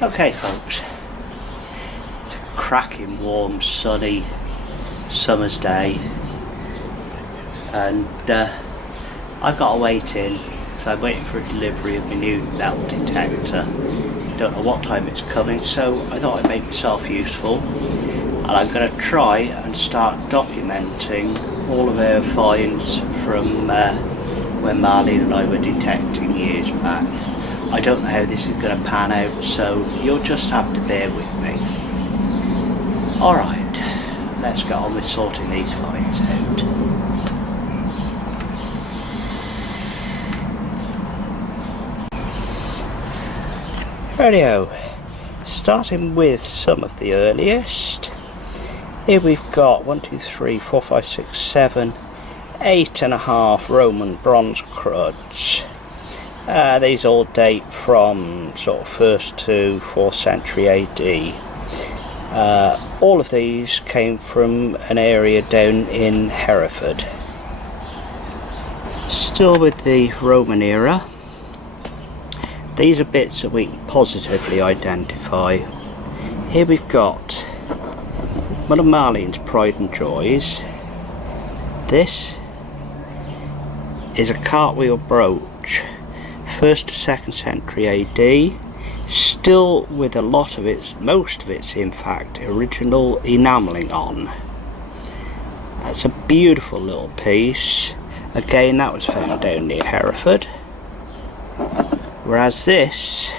Okay folks, it's a cracking warm sunny summer's day and I've got to wait in because I'm waiting for a delivery of my new metal detector. Don't know what time it's coming, so I thought I'd make myself useful, and I'm going to try and start documenting all of our finds from when Marlene and I were detecting years back. I don't know how this is going to pan out, so you'll just have to bear with me. Alright, let's get on with sorting these finds out. Rightio, starting with some of the earliest. Here we've got 1, 2, 3, 4, 5, 6, 7, 8.5 Roman bronze cruds. These all date from sort of 1st to 4th century AD. All of these came from an area down in Hereford. Still with the Roman era. These are bits that we can positively identify. Here we've got one of Marlene's pride and joys. This is a cartwheel brooch, 1st to 2nd century AD, still with a lot of its, most of its in fact, original enamelling on. That's a beautiful little piece. Again, that was found down near Hereford. Whereas this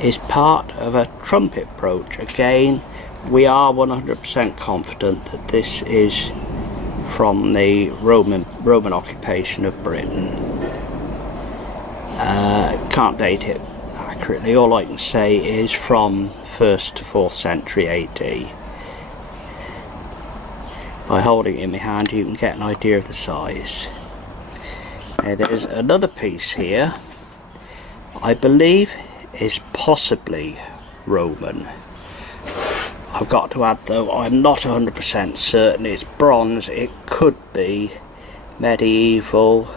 is part of a trumpet brooch. Again, we are 100% confident that this is from the Roman occupation of Britain. Can't date it accurately. All I can say is from 1st to 4th century AD. By holding it in my hand you can get an idea of the size. Now there's another piece here I believe is possibly Roman. I've got to add though, I'm not 100% certain. It's bronze, it could be medieval,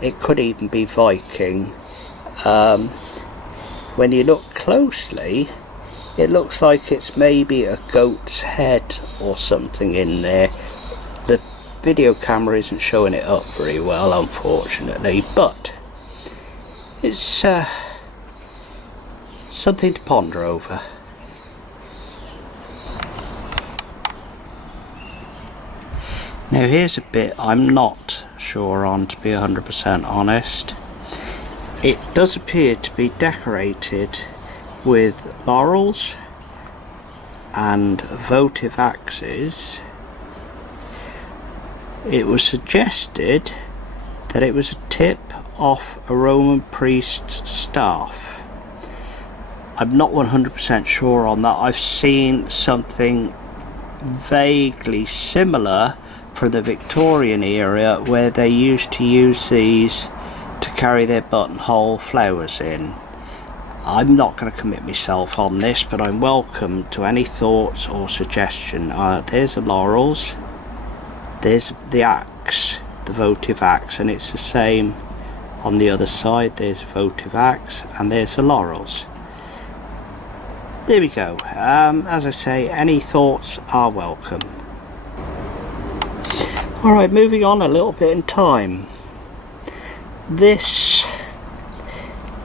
it could even be Viking. When you look closely, it looks like it's maybe a goat's head or something in there. The video camera isn't showing it up very well, unfortunately, but it's something to ponder over. Now here's a bit I'm not sure on, to be 100% honest. It does appear to be decorated with laurels and votive axes. It was suggested that it was a tip off a Roman priest's staff. I'm not 100% sure on that. I've seen something vaguely similar from the Victorian era where they used to use these to carry their buttonhole flowers in. I'm not going to commit myself on this, but I'm welcome to any thoughts or suggestion. There's the laurels, there's the axe, the votive axe, and it's the same on the other side. There's votive axe and there's the laurels. There we go. As I say, any thoughts are welcome. Alright, moving on a little bit in time. This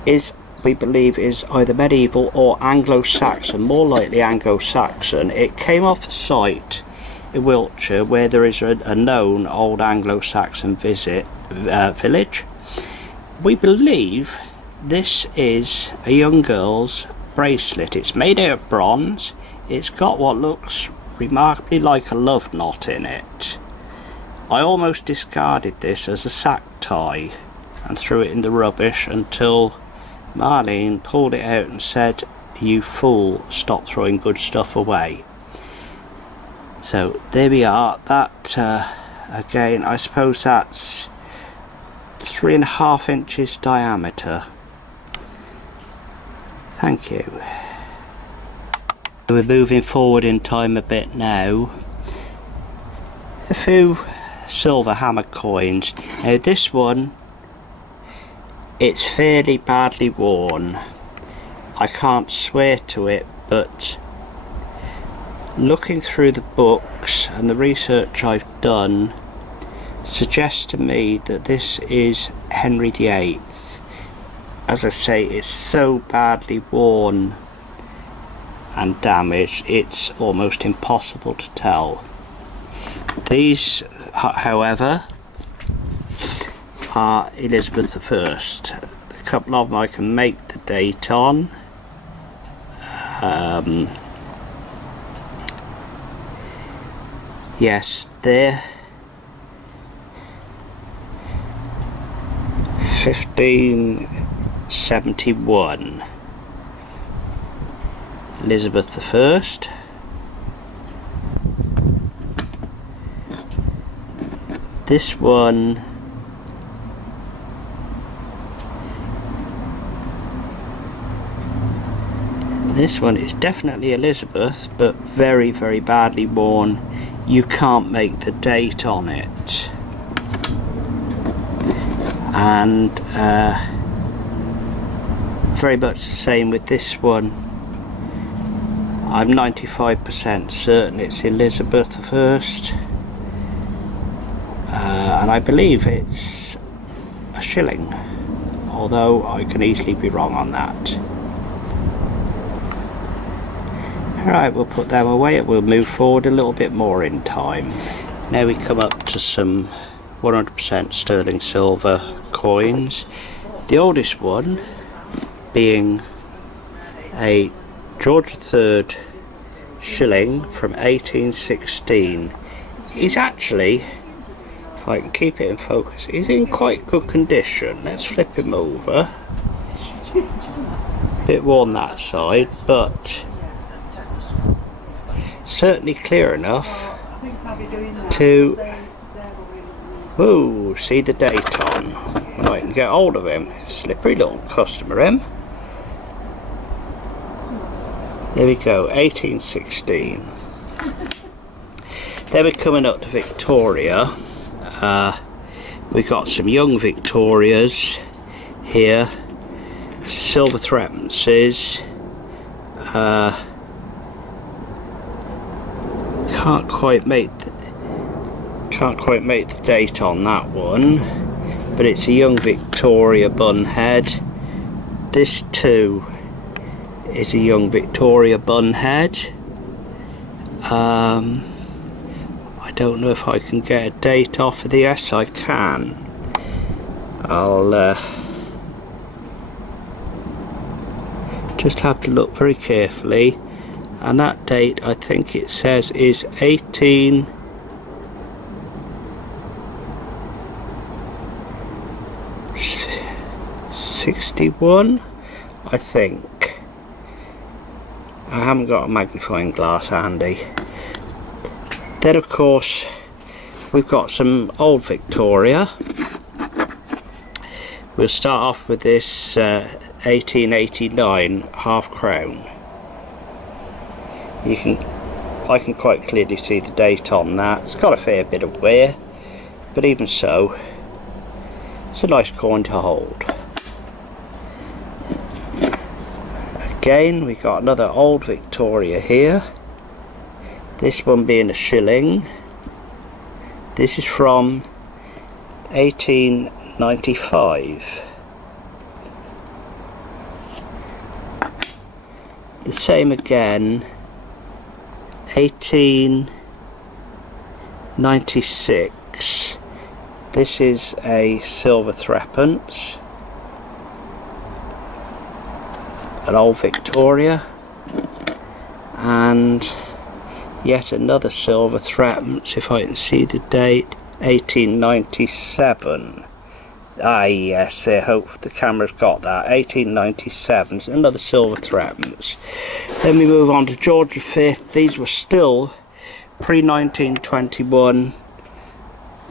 is, we believe, is either medieval or Anglo-Saxon, more likely Anglo-Saxon. It came off a site in Wiltshire where there is a known old Anglo-Saxon village. We believe this is a young girl's bracelet. It's made out of bronze. It's got what looks remarkably like a love knot in it. I almost discarded this as a sack tie and threw it in the rubbish until Marlene pulled it out and said, "You fool, stop throwing good stuff away." So there we are. That again, I suppose that's 3.5 inches diameter. Thank you. We're moving forward in time a bit now. A few silver hammer coins. Now this one, it's fairly badly worn. I can't swear to it, but looking through the books and the research I've done suggests to me that this is Henry VIII. As I say, it's so badly worn and damaged, it's almost impossible to tell. These, however, are Elizabeth I. A couple of them I can make the date on. Yes, they're 1571. Elizabeth I. This one is definitely Elizabeth, but very, very badly worn. You can't make the date on it. And very much the same with this one. I'm 95% certain it's Elizabeth I. And I believe it's a shilling, although I can easily be wrong on that. Alright, we'll put them away and we'll move forward a little bit more in time. Now we come up to some 100% sterling silver coins. The oldest one being a George III shilling from 1816. He's actually, if I can keep it in focus, he's in quite good condition. Let's flip him over. Bit worn that side, but certainly clear enough to see the date on. I can get hold of him. Slippery little customer, him. There we go, 1816. Then we're coming up to Victoria. We've got some young Victorias here. Silver threepences. Can't quite make the date on that one, but it's a young Victoria bunhead. This too is a young Victoria bunhead. I don't know if I can get a date off of the. Yes, I can. I'll just have to look very carefully, and that date I think it says is 1861, I think. I haven't got a magnifying glass handy. Then of course we've got some old Victoria. We'll start off with this 1889 half crown. I can quite clearly see the date on that. It's got a fair bit of wear, but even so, it's a nice coin to hold. Again, we got another old Victoria here. This one being a shilling. This is from 1895. The same again, 1896. This is a silver threepence. An old Victoria. And yet another silver threepence, if I can see the date, 1897. Ah yes, I hope the camera's got that. 1897, another silver threepence. Then we move on to George V. These were still pre-1921,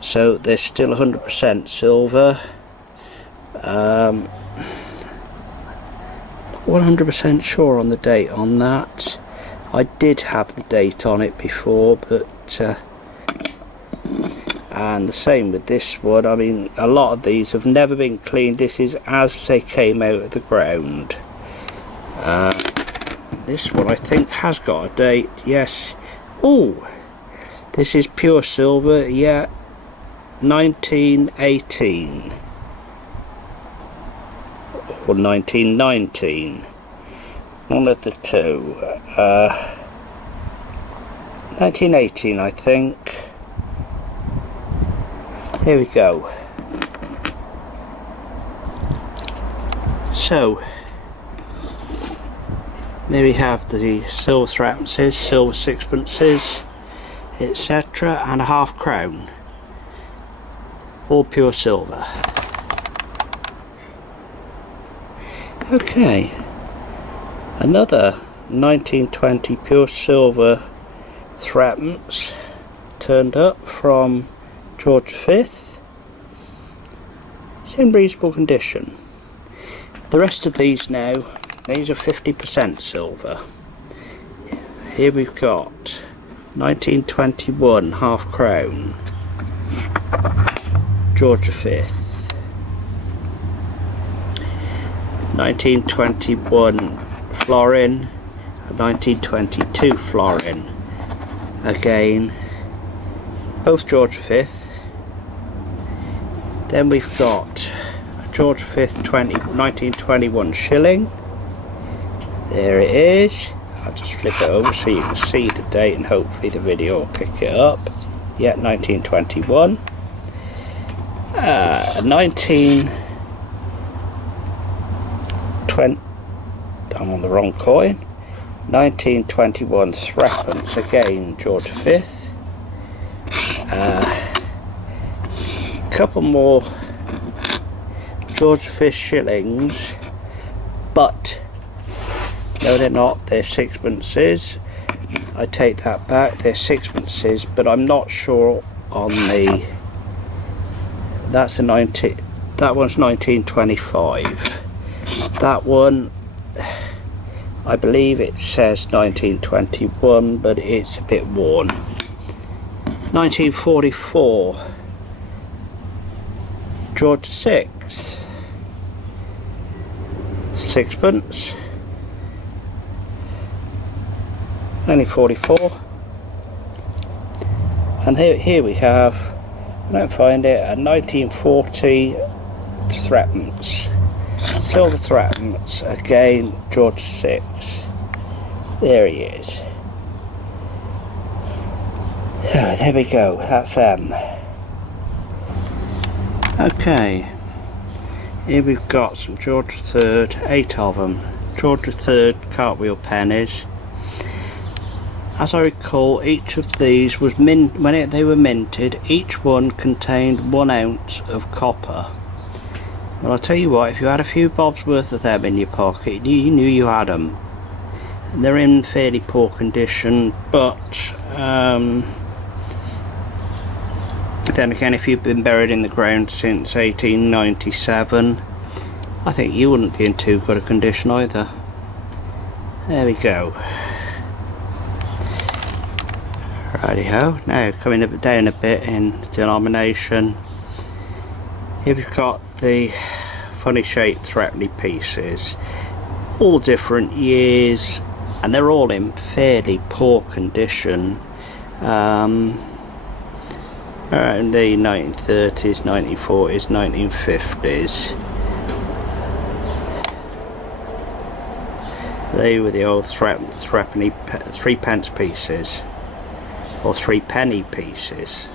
so they're still 100% silver. 100% sure on the date on that. I did have the date on it before, but and the same with this one. I mean, a lot of these have never been cleaned. This is as they came out of the ground. This one I think has got a date. Yes. Oh, this is pure silver. Yeah, 1918 or 1919. One of the two. 1918, I think. Here we go. So, there we have the silver threepences, silver sixpences, etc., and a half crown. All pure silver. Okay, another 1920 pure silver threepence turned up from George V. It's in reasonable condition. The rest of these now, these are 50% silver. Here we've got 1921 half crown, George V. 1921 florin, and 1922 florin. Again, both George V. Then we've got a George V 1921 shilling. There it is. I'll just flip it over so you can see the date, and hopefully the video will pick it up. Yeah, 1921. 1920. I'm on the wrong coin. 1921 threepence, again George V. Couple more George V shillings, but no, they're not. They're sixpences. I take that back. They're sixpences, but I'm not sure on the. That's a 90. That one's 1925. That one, I believe it says 1921, but it's a bit worn. 1944. George VI. Sixpence. 1944. And here we have, I don't find it, a 1940 threepence. Silver threepence, again George VI. There he is. So there we go, that's okay, here we've got some George III, 8 of them. George III cartwheel pennies. As I recall, each of these was when they were minted, each one contained 1 ounce of copper. Well, I'll tell you what, if you had a few bobs worth of them in your pocket, you knew you had them. And they're in fairly poor condition, but then again, if you've been buried in the ground since 1897, I think you wouldn't be in too good a condition either. There we go. Righty-ho, now coming down a bit in denomination. Here we've got the funny shaped threepenny pieces, all different years, and they're all in fairly poor condition. Around the 1930s, 1940s, 1950s. They were the old threepenny 3 pence pieces, or 3 penny pieces.